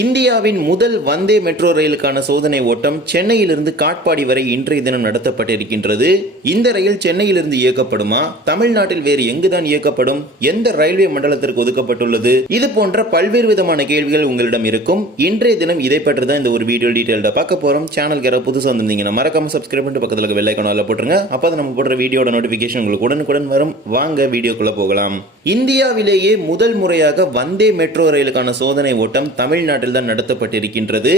இந்தியாவின் முதல் வந்தே மெட்ரோ ரயிலுக்கான சோதனை ஓட்டம் சென்னையிலிருந்து காட்பாடி வரை இன்றைய தினம் நடத்தப்பட்டிருக்கின்றது. இந்த ரயில் சென்னையிலிருந்து இயக்கப்படுமா? தமிழ்நாட்டில் வேறு எங்குதான் இயக்கப்படும்? எந்த ரயில்வே மண்டலத்திற்கு ஒதுக்கப்பட்டுள்ளது? இது போன்ற பல்வேறு விதமான கேள்விகள் உங்களிடம் இருக்கும். இன்றைய தினம் இதை பற்றி தான் இந்த ஒரு வீடியோ டீட்டெயில்டா பார்க்க போறோம். சேனலுக்கு யாராவது புதுசாக வந்திருந்தீங்கன்னா மறக்காம சப்ஸ்கிரைப் பண்ணிட்டு பக்கத்தில் இருக்க போட்டுருங்க. அப்போ நம்ம போடுற வீடியோட நோட்டிஃபிகேஷன் உங்களுக்கு உடனுக்குடன் வரும். வாங்க வீடியோக்குள்ள போகலாம். இந்தியாவிலேயே முதல் முறையாக வந்தே மெட்ரோ ரயிலுக்கான சோதனை ஓட்டம் தமிழ்நாட்டில் தான் நடத்தப்பட்டிருக்கின்றது.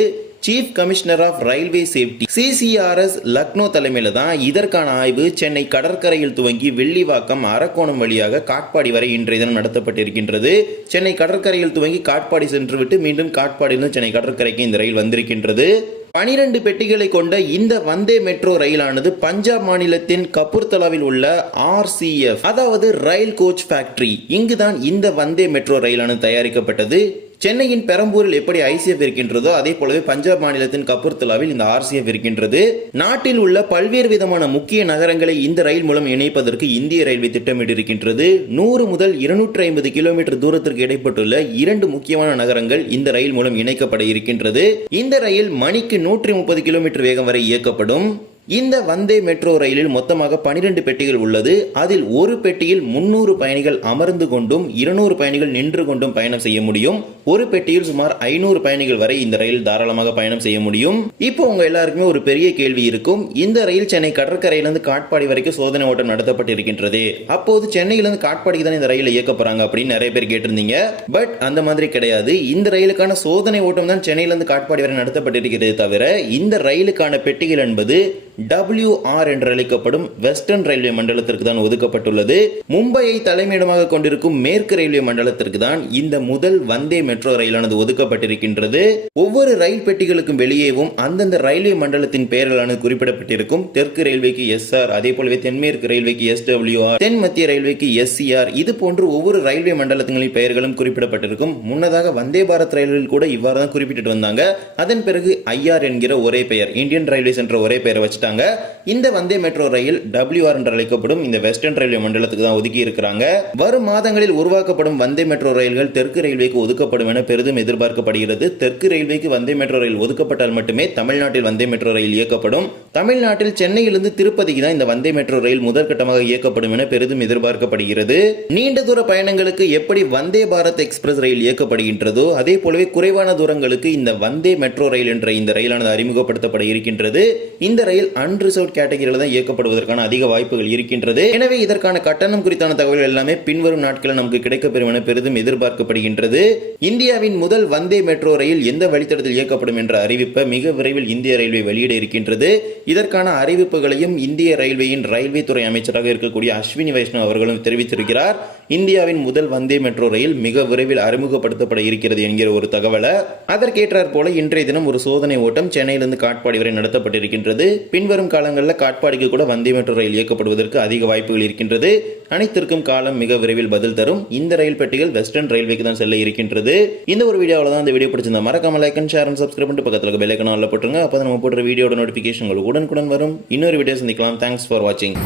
Chief commissioner of railway safety CCRS Lucknow தலைமையில் தான் இதற்கான ஆய்வு சென்னை கடற்கரையில் துவங்கி வெள்ளிவாக்கம் அரக்கோணம் வழியாக காட்பாடி வரை இன்றைய தினம் நடத்தப்பட்டிருக்கின்றது. சென்னை கடற்கரையில் துவங்கி காட்பாடி சென்றுவிட்டு மீண்டும் காட்பாடியிலிருந்து சென்னை கடற்கரைக்கு இந்த ரயில் வந்திருக்கின்றது. பனிரெண்டு பெட்டிகளை கொண்ட இந்த வந்தே மெட்ரோ ரயிலானது பஞ்சாப் மாநிலத்தின் கபூர்தலாவில் உள்ள ஆர்சிஎஃப் அதாவது ரயில் கோச் ஃபேக்டரி. இங்குதான் இந்த வந்தே மெட்ரோ ரயிலானது தயாரிக்கப்பட்டது. சென்னையின் பெரம்பூரில் எப்படி ஐசிஎஃப் இருக்கின்றதோ அதே போலவே பஞ்சாப் மாநிலத்தின் கபூர்தலாவில் இந்த ஆர்சிஎஃப் இருக்கின்றது. நாட்டில் உள்ள பல்வேறு விதமான முக்கிய நகரங்களை இந்த ரயில் மூலம் இணைப்பதற்கு இந்திய ரயில்வே திட்டமிட்டிருக்கின்றது. நூறு முதல் இருநூற்றி ஐம்பது கிலோமீட்டர் தூரத்திற்கு இடைப்பட்டுள்ள இரண்டு முக்கியமான நகரங்கள் இந்த ரயில் மூலம் இணைக்கப்பட இருக்கின்றது. இந்த ரயில் மணிக்கு நூற்றி முப்பது கிலோமீட்டர் வேகம் வரை இயக்கப்படும். இந்த வந்தே மெட்ரோ ரயிலில் மொத்தமாக பனிரெண்டு பெட்டிகள் உள்ளது. அதில் ஒரு பெட்டியில் முன்னூறு பயணிகள் அமர்ந்து கொண்டும் இருநூறு பயணிகள் நின்று கொண்டும் பயணம் செய்ய முடியும். ஒரு பெட்டியில் சுமார் ஐநூறு பயணிகள் வரை இந்த ரயில் தாராளமாக பயணம் செய்ய முடியும். இப்போ உங்க எல்லாருக்குமே ஒரு பெரிய கேள்வி இருக்கும். இந்த ரயில் சென்னை கடற்கரையிலிருந்து காட்பாடி வரைக்கும் சோதனை ஓட்டம் நடத்தப்பட்டிருக்கின்றது. அப்போது சென்னையிலிருந்து காட்பாடிக்கு தான் இந்த ரயில் இயக்க போறாங்க அப்படின்னு நிறைய பேர் கேட்டிருந்தீங்க. பட் அந்த மாதிரி கிடையாது. இந்த ரயிலுக்கான சோதனை ஓட்டம் தான் சென்னையிலிருந்து காட்பாடி வரை நடத்தப்பட்டிருக்கிறது தவிர இந்த ரயிலுக்கான பெட்டிகள் என்பது டபிள்யூஆர் என்று அழைக்கப்படும் வெஸ்டர்ன் ரயில்வே மண்டலத்திற்கு தான் ஒதுக்கப்பட்டுள்ளது. மும்பையை தலைமையிடமாக கொண்டிருக்கும் மேற்கு ரயில்வே மண்டலத்திற்கு தான் இந்த முதல் வந்தே மெட்ரோ ரயிலானது ஒதுக்கப்பட்டிருக்கின்றது. ஒவ்வொரு ரயில் பெட்டிகளுக்கும் வெளியேவும் அந்தந்த ரயில்வே மண்டலத்தின் பெயர்களானது குறிப்பிடப்பட்டிருக்கும். தெற்கு ரயில்வேக்கு எஸ்ஆர் அதே போலவே தென்மேற்கு ரயில்வேக்கு எஸ்டபிள்யூஆர் தென் மத்திய ரயில்வேக்கு எஸ்சிஆர் இது போன்று ஒவ்வொரு ரயில்வே மண்டலத்தின் பெயர்களும் குறிப்பிடப்பட்டிருக்கும். முன்னதாக வந்தே பாரத் ரயில்களில் கூட இவ்வாறு தான் குறிப்பிட்டு வந்தாங்க. அதன் பிறகு ஐஆர் என்கிற ஒரே பெயர் இந்தியன் ரயில்வேஸ் என்ற ஒரே பெயரை வச்சுட்டாங்க. இந்த வந்தே மெட்ரோ ரயில் டபிள்யூஆர் என்று அழைக்கப்படும் இந்த வெஸ்டர்ன் ரயில்வே மண்டலத்துக்கு தான் ஒதுக்கி இருக்கிறாங்க. வரும் மாதங்களில் உருவாக்கப்படும் வந்தே மெட்ரோ ரயில்கள் தெற்கு ரயில்வேக்கு ஒதுக்கப்படும் என பெரிதும் எதிர்பார்க்கப்படுகிறது. தெற்கு ரயில்வேக்கு வந்தே மெட்ரோ ரயில் ஒதுக்கப்பட்டால் மட்டுமே தமிழ்நாட்டில் வந்தே மெட்ரோ ரயில் இயக்கப்படும். தமிழ்நாட்டில் சென்னையிலிருந்து திருப்பதிக்கு தான் இந்த வந்தே மெட்ரோ ரயில் முதற்கட்டமாக இயக்கப்படும் என பெரிதும் எதிர்பார்க்கப்படுகிறது. நீண்ட தூர பயணங்களுக்கு எப்படி வந்தே பாரத் எக்ஸ்பிரஸ் ரயில் இயக்கப்படுகின்றதோ அதே போலவே குறைவான தூரங்களுக்கு இந்த வந்தே மெட்ரோ ரயில் என்ற இந்த ரயிலானது அறிமுகப்படுத்தப்பட இருக்கின்றது. இந்த ரயில் அன்ரிசர்வ் கேட்டகரியில் தான் இயக்கப்படுவதற்கான அதிக வாய்ப்புகள் இருக்கின்றது. எனவே இதற்கான கட்டணம் குறித்தான தகவல்கள் எல்லாமே பின்வரும் நாட்களில் நமக்கு கிடைக்கப்பெறும் என பெரிதும் எதிர்பார்க்கப்படுகின்றது. இந்தியாவின் முதல் வந்தே மெட்ரோ ரயில் எந்த வழித்தடத்தில் இயக்கப்படும் என்ற அறிவிப்பை மிக விரைவில் இந்திய ரயில்வே வெளியிட இருக்கின்றது. இதற்கான அறிவிப்புகளையும் இந்திய ரயில்வேயின் ரயில்வே துறை அமைச்சராக இருக்கக்கூடிய அஸ்வினி வைஷ்ணவ் அவர்களும் தெரிவித்திருக்கிறார். இந்தியாவின் முதல் வந்தே மெட்ரோ ரயில் மிக விரைவில் அறிமுகப்படுத்தப்பட இருக்கிறது என்கிற ஒரு தகவலை அதற்கேற்றாற் போல இன்றைய தினம் ஒரு சோதனை ஓட்டம் சென்னையிலிருந்து காட்பாடி வரை நடத்தப்பட்டிருக்கின்றது. பின்வரும் காலங்களில் காட்பாடிக்கு கூட வந்தே மெட்ரோ ரயில் இயக்கப்படுவதற்கு அதிக வாய்ப்புகள் இருக்கின்றது. அனைத்திற்கும் காலம் மிக விரைவில் பதில் தரும். இந்த ரயில் பெட்டிகள் வெஸ்டர்ன் ரயில்வேக்கு தான் செல்ல இருக்கின்றது. இந்த ஒரு வீடியோவில் தான் இந்த வீடியோ பிடிச்சிருந்தா மறக்காம like and share and subscribe பண்ணிட்டு பக்கத்தில் பெல் ஐக்கன் ஆல்ல போட்டுருங்க. அப்போ நம்ம போடுற வீடியோட நோட்டிஃபிகேஷன் உங்களுக்கு உடனுக்குடன் வரும். இன்னொரு வீடியோ சந்திக்கலாம். தேங்க்ஸ் ஃபார் வாட்சிங்